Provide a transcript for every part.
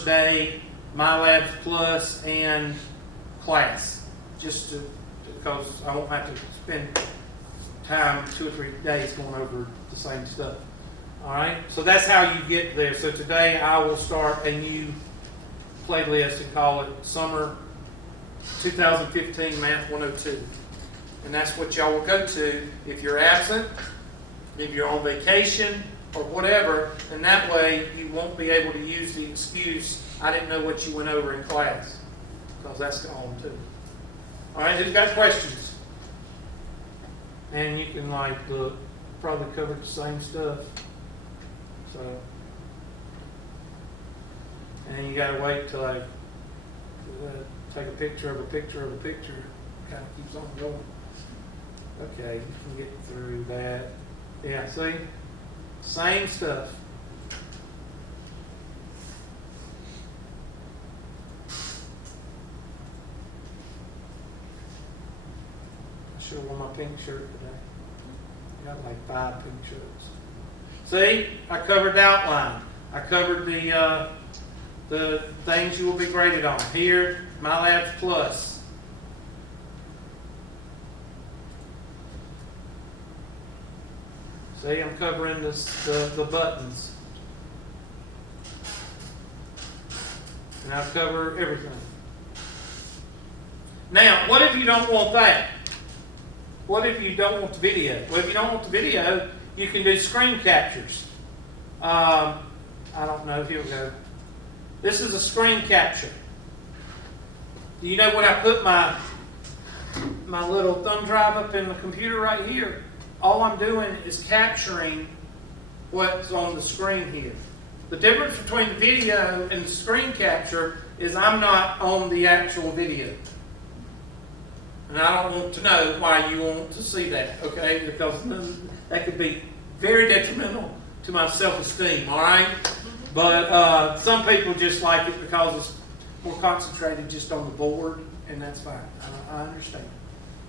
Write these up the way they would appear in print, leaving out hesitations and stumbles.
first day, mylabsplus, and class, just because I won't have to spend time 2 or 3 days going over the same stuff. All right, so that's how you get there. So today I will start a new playlist and call it Summer 2015 Math 102. And that's what y'all will go to if you're absent, if you're on vacation, or whatever. And that way you won't be able to use the excuse, I didn't know what you went over in class. Because that's gone too. All right, who's got questions? And you can look, probably cover the same stuff. So, and you got to wait till I take a picture of a picture of a picture. Kind of keeps on going. Okay, you can get through that. Yeah, see? Same stuff. I sure wore my pink shirt today. I got like 5 pink shirts. See? I covered the outline. I covered the things you will be graded on. Here, mylabsplus. See, I'm covering the buttons. And I'll cover everything. Now, what if you don't want that? What if you don't want the video? Well, if you don't want the video, you can do screen captures. I don't know if you'll go. This is a screen capture. Do you know when I put my little thumb drive up in the computer right here? All I'm doing is capturing what's on the screen here. The difference between the video and the screen capture is I'm not on the actual video. And I don't want to know why you want to see that, okay? Because that could be very detrimental to my self-esteem, all right? But some people just like it because it's more concentrated just on the board, and that's fine. I understand,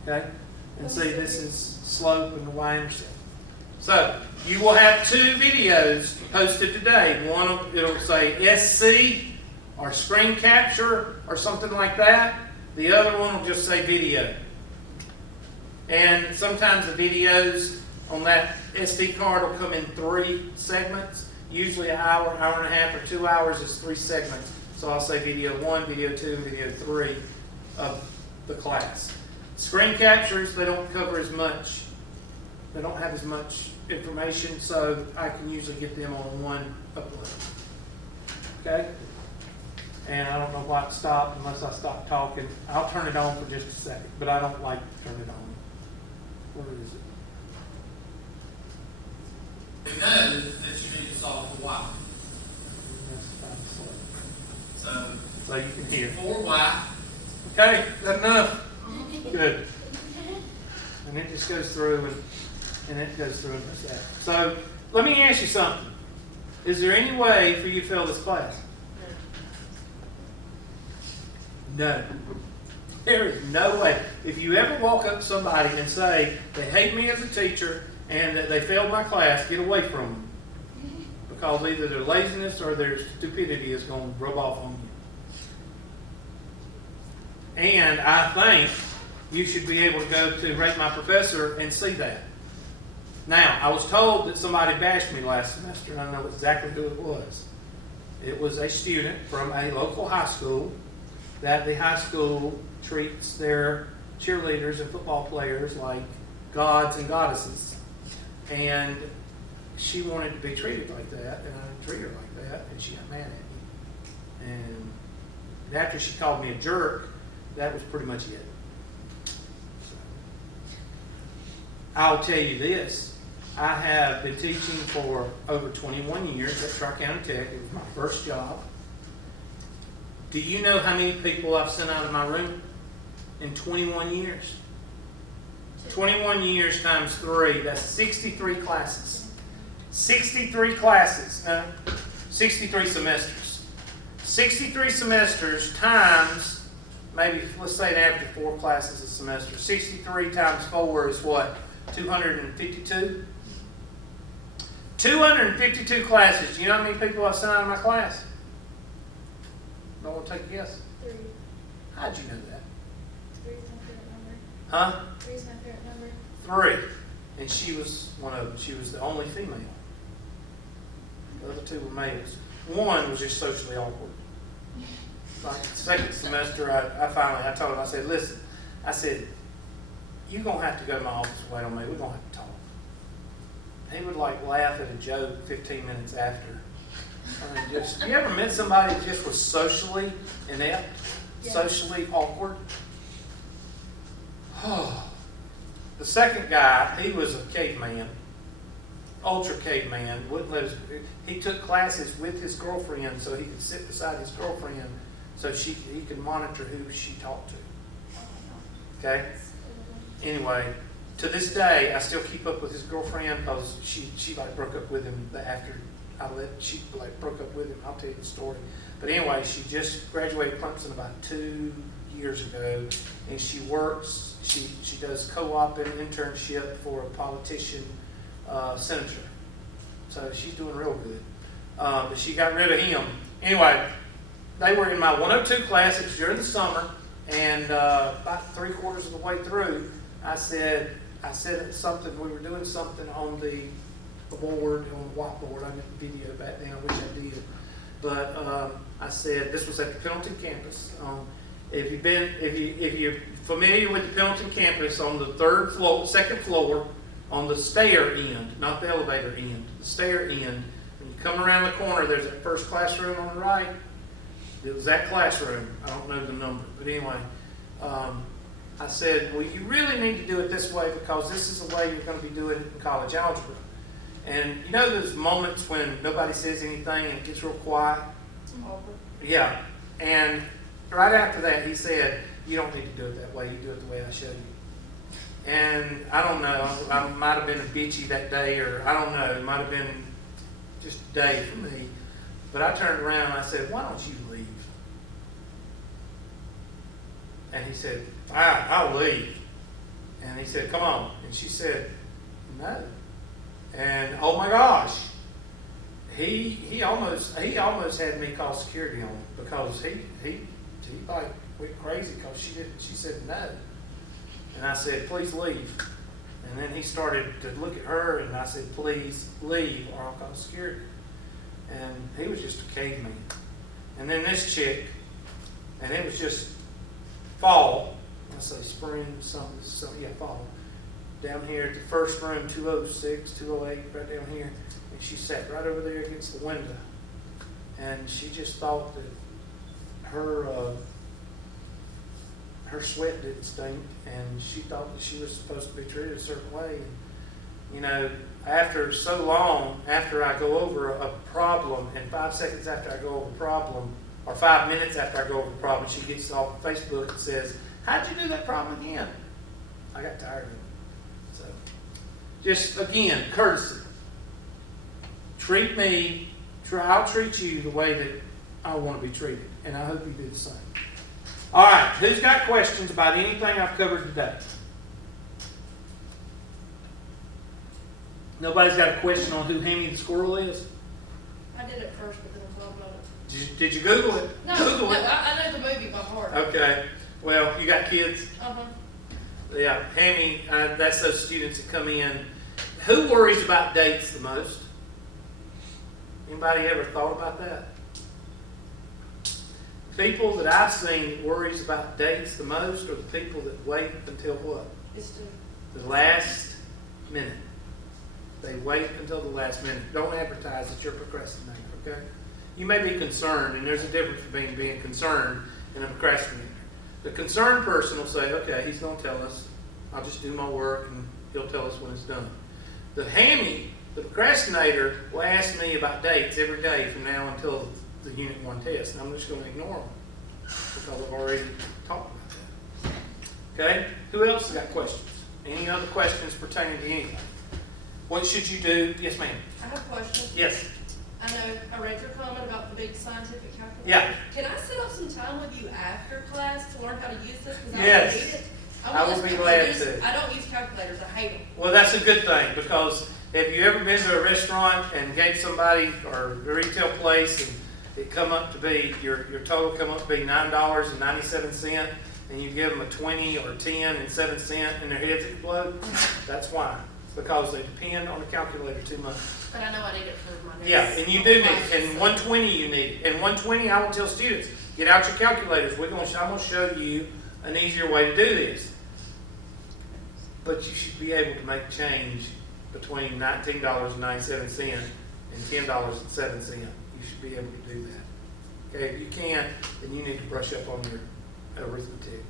okay? And see, this is slope and the y-intercept. So, you will have 2 videos posted today. One, it'll say SC, or screen capture, or something like that. The other one will just say video. And sometimes the videos on that SD card will come in 3 segments. Usually an hour, hour and a half, or 2 hours is 3 segments. So I'll say video 1, video 2, and video 3 of the class. Screen captures, they don't cover as much. They don't have as much information, so I can usually get them on one upload. Okay? And I don't know why it stopped unless I stop talking. I'll turn it on for just a second, but I don't like to turn it on. Where is it? It knows that you need to solve for y. So you can hear. 4y. Okay, that's enough. Good. And it just goes through and it goes through and does that. So let me ask you something. Is there any way for you to fail this class? No. There is no way. If you ever walk up to somebody and say they hate me as a teacher and that they failed my class, get away from them. Because either their laziness or their stupidity is going to rub off on you. And I think you should be able to go to Rate My Professor and see that. Now, I was told that somebody bashed me last semester, and I know exactly who it was. It was a student from a local high school that the high school treats their cheerleaders and football players like gods and goddesses. And she wanted to be treated like that, and I didn't treat her like that, and she got mad at me. And after she called me a jerk, that was pretty much it. So, I'll tell you this. I have been teaching for over 21 years at Tri-County Tech. It was my first job. Do you know how many people I've sent out of my room in 21 years? 21 years times 3, that's 63 classes. 63 classes, 63 semesters. 63 semesters times, maybe, let's say an average of 4 classes a semester. 63 times 4 is what? 252? 252 classes. Do you know how many people I've sent out of my class? Don't want to take a guess? 3. How'd you know that? 3 is my favorite number. Huh? 3 is my favorite number. 3. And she was one of them. She was the only female. The other 2 were males. 1 was just socially awkward. Like second semester, I told him, I said, listen, I said, you're going to have to go to my office and wait on me. We're going to have to talk. He would like laugh at a joke 15 minutes after. I mean, just, you ever met somebody that just was socially inept, socially awkward? The second guy, he was a caveman, ultra caveman. Wouldn't let he took classes with his girlfriend so he could sit beside his girlfriend so he could monitor who she talked to. Okay? Anyway, to this day, I still keep up with his girlfriend because she like broke up with him after she like broke up with him. I'll tell you the story. But anyway, she just graduated Clemson about 2 years ago, and she works. She does co-op and internship for a politician, senator. So she's doing real good. But she got rid of him. Anyway, they were in my 102 class. It was during the summer, and about 3/4 of the way through, I said something. We were doing something on the board, on the whiteboard. I didn't video back then. I wish I did. But I said, this was at the Pendleton campus. If you're familiar with the Pendleton campus, on the second floor, on the stair end, not the elevator end, the stair end, when you come around the corner, there's that first classroom on the right. It was that classroom. I don't know the number, but anyway, I said, well, you really need to do it this way because this is the way you're going to be doing it in college algebra. And you know those moments when nobody says anything and it gets real quiet? Yeah. And right after that, he said, you don't need to do it that way. You do it the way I showed you. And I don't know. I might have been a bitchy that day, or I don't know. It might have been just a day for me. But I turned around and I said, why don't you leave? And he said, I'll leave. And he said, come on. And she said, no. And oh my gosh, he almost had me call security on him because he like went crazy because she said no. And I said, please leave. And then he started to look at her and I said, please leave or I'll call security. And he was just a caveman. And then this chick, and it was just fall, I say spring, fall. Down here at the first room, 206, 208, right down here. And she sat right over there against the window. And she just thought that her sweat didn't stink, and she thought that she was supposed to be treated a certain way. And, you know, after so long, after I go over a problem, and 5 seconds after I go over a problem, or 5 minutes after I go over a problem, she gets off Facebook and says, how'd you do that problem again? I got tired of it. So, just again, courtesy. Treat me, I'll treat you the way that I want to be treated, and I hope you do the same. All right, who's got questions about anything I've covered today? Nobody's got a question on who Hammy the Squirrel is? I did it first, but then I thought about it. Did you Google it? No, Google it. I know the movie by heart. Okay. Well, you got kids? Uh-huh. Yeah, Hammy, that's those students that come in. Who worries about dates the most? Anybody ever thought about that? People that I've seen that worries about dates the most are the people that wait until what? The last minute. They wait until the last minute. Don't advertise that you're procrastinating, okay? You may be concerned, and there's a difference between being concerned and a procrastinator. The concerned person will say, okay, he's going to tell us. I'll just do my work, and he'll tell us when it's done. The Hammy, the procrastinator, will ask me about dates every day from now until the Unit 1 test. And I'm just going to ignore them because I've already talked about that. Okay? Who else has got questions? Any other questions pertaining to anything? What should you do? Yes, ma'am. I have a question. Yes. I know I read your comment about the big scientific calculator. Yeah. Can I set up some time with you after class to learn how to use this? Because Yes. I hate it. I will be glad to. I don't use calculators. I hate them. Well, that's a good thing because have you ever been to a restaurant and gave somebody or a retail place and it come up to be, your total come up to be $9.97, and you give them a 20 or 10 and 7 cent and their heads explode, that's why. Because they depend on the calculator too much. But I know I need it for my next. Yeah, and you do need it, and 120 you need it. And 120, I will tell students, get out your calculators. I'm going to show you an easier way to do this. But you should be able to make change between $19.97 and $10.07. You should be able to do that. Okay, if you can't, then you need to brush up on your arithmetic,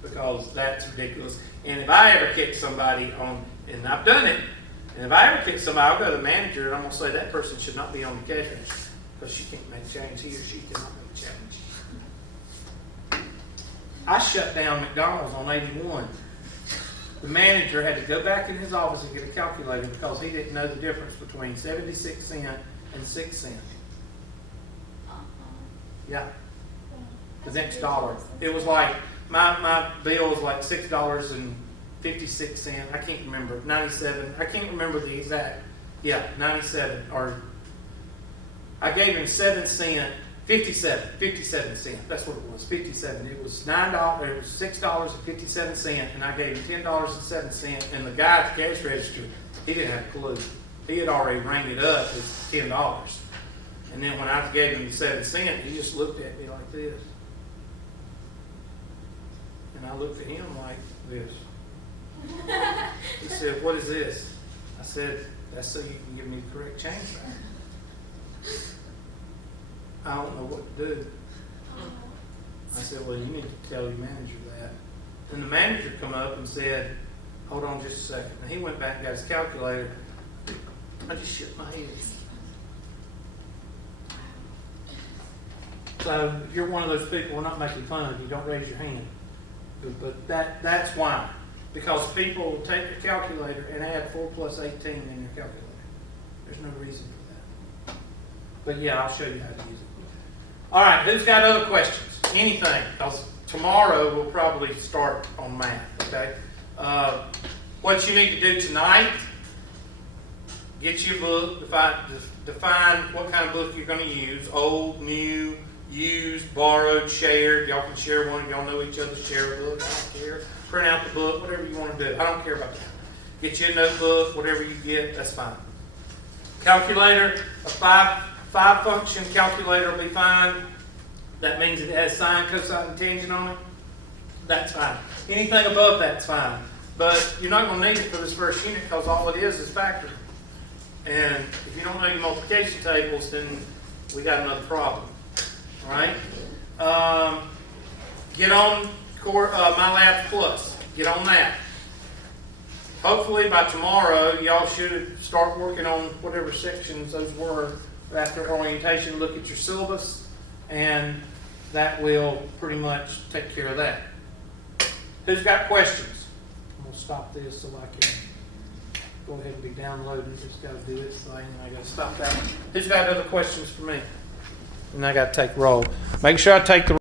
because that's ridiculous. And if I ever kick somebody on, and I've done it, and if I ever kick somebody, I'll go to the manager and I'm going to say that person should not be on the cash register because she can't make change. He or she cannot make change. I shut down McDonald's on 81. The manager had to go back in his office and get a calculator because he didn't know the difference between 76 cents and 6 cents. Yeah. The next dollar. It was like, my bill was like $6.56. I can't remember. 97. I can't remember the exact. Yeah, 97. Or I gave him 7 cents. 57 cents. That's what it was. 57. It was $9. It was $6.57, and I gave him $10.07. And the guy at the cash register, he didn't have a clue. He had already rang it up as $10. And then when I gave him the 7 cents, he just looked at me like this. And I looked at him like this. He said, "What is this?" I said, "That's so you can give me the correct change back." I don't know what to do. I said, "Well, you need to tell your manager that." And the manager come up and said, "Hold on just a second." And he went back and got his calculator. I just shook my head. So if you're one of those people, we're not making fun of you, don't raise your hand. But that's why. Because people will take the calculator and add 4 plus 18 in their calculator. There's no reason for that. But yeah, I'll show you how to use it. All right, who's got other questions? Anything? Because tomorrow we'll probably start on math, okay? What you need to do tonight, get your book, define what kind of book you're going to use, old, new, used, borrowed, shared. Y'all can share one if y'all know each other, share a book, I don't care. Print out the book, whatever you want to do. I don't care about that. Get you a notebook, whatever you get, that's fine. Calculator, a five function calculator will be fine. That means it has sine, cosine, and tangent on it. That's fine. Anything above that's fine. But you're not going to need it for this first unit because all it is factoring. And if you don't know your multiplication tables, then we got another problem. All right? Get on mylabsplus. Get on that. Hopefully by tomorrow, y'all should start working on whatever sections those were after orientation. Look at your syllabus, and that will pretty much take care of that. Who's got questions? I'm going to stop this so I can go ahead and be downloading. Just got to do this thing, and I got to stop that one. Who's got other questions for me? And I got to take roll. Make sure I take the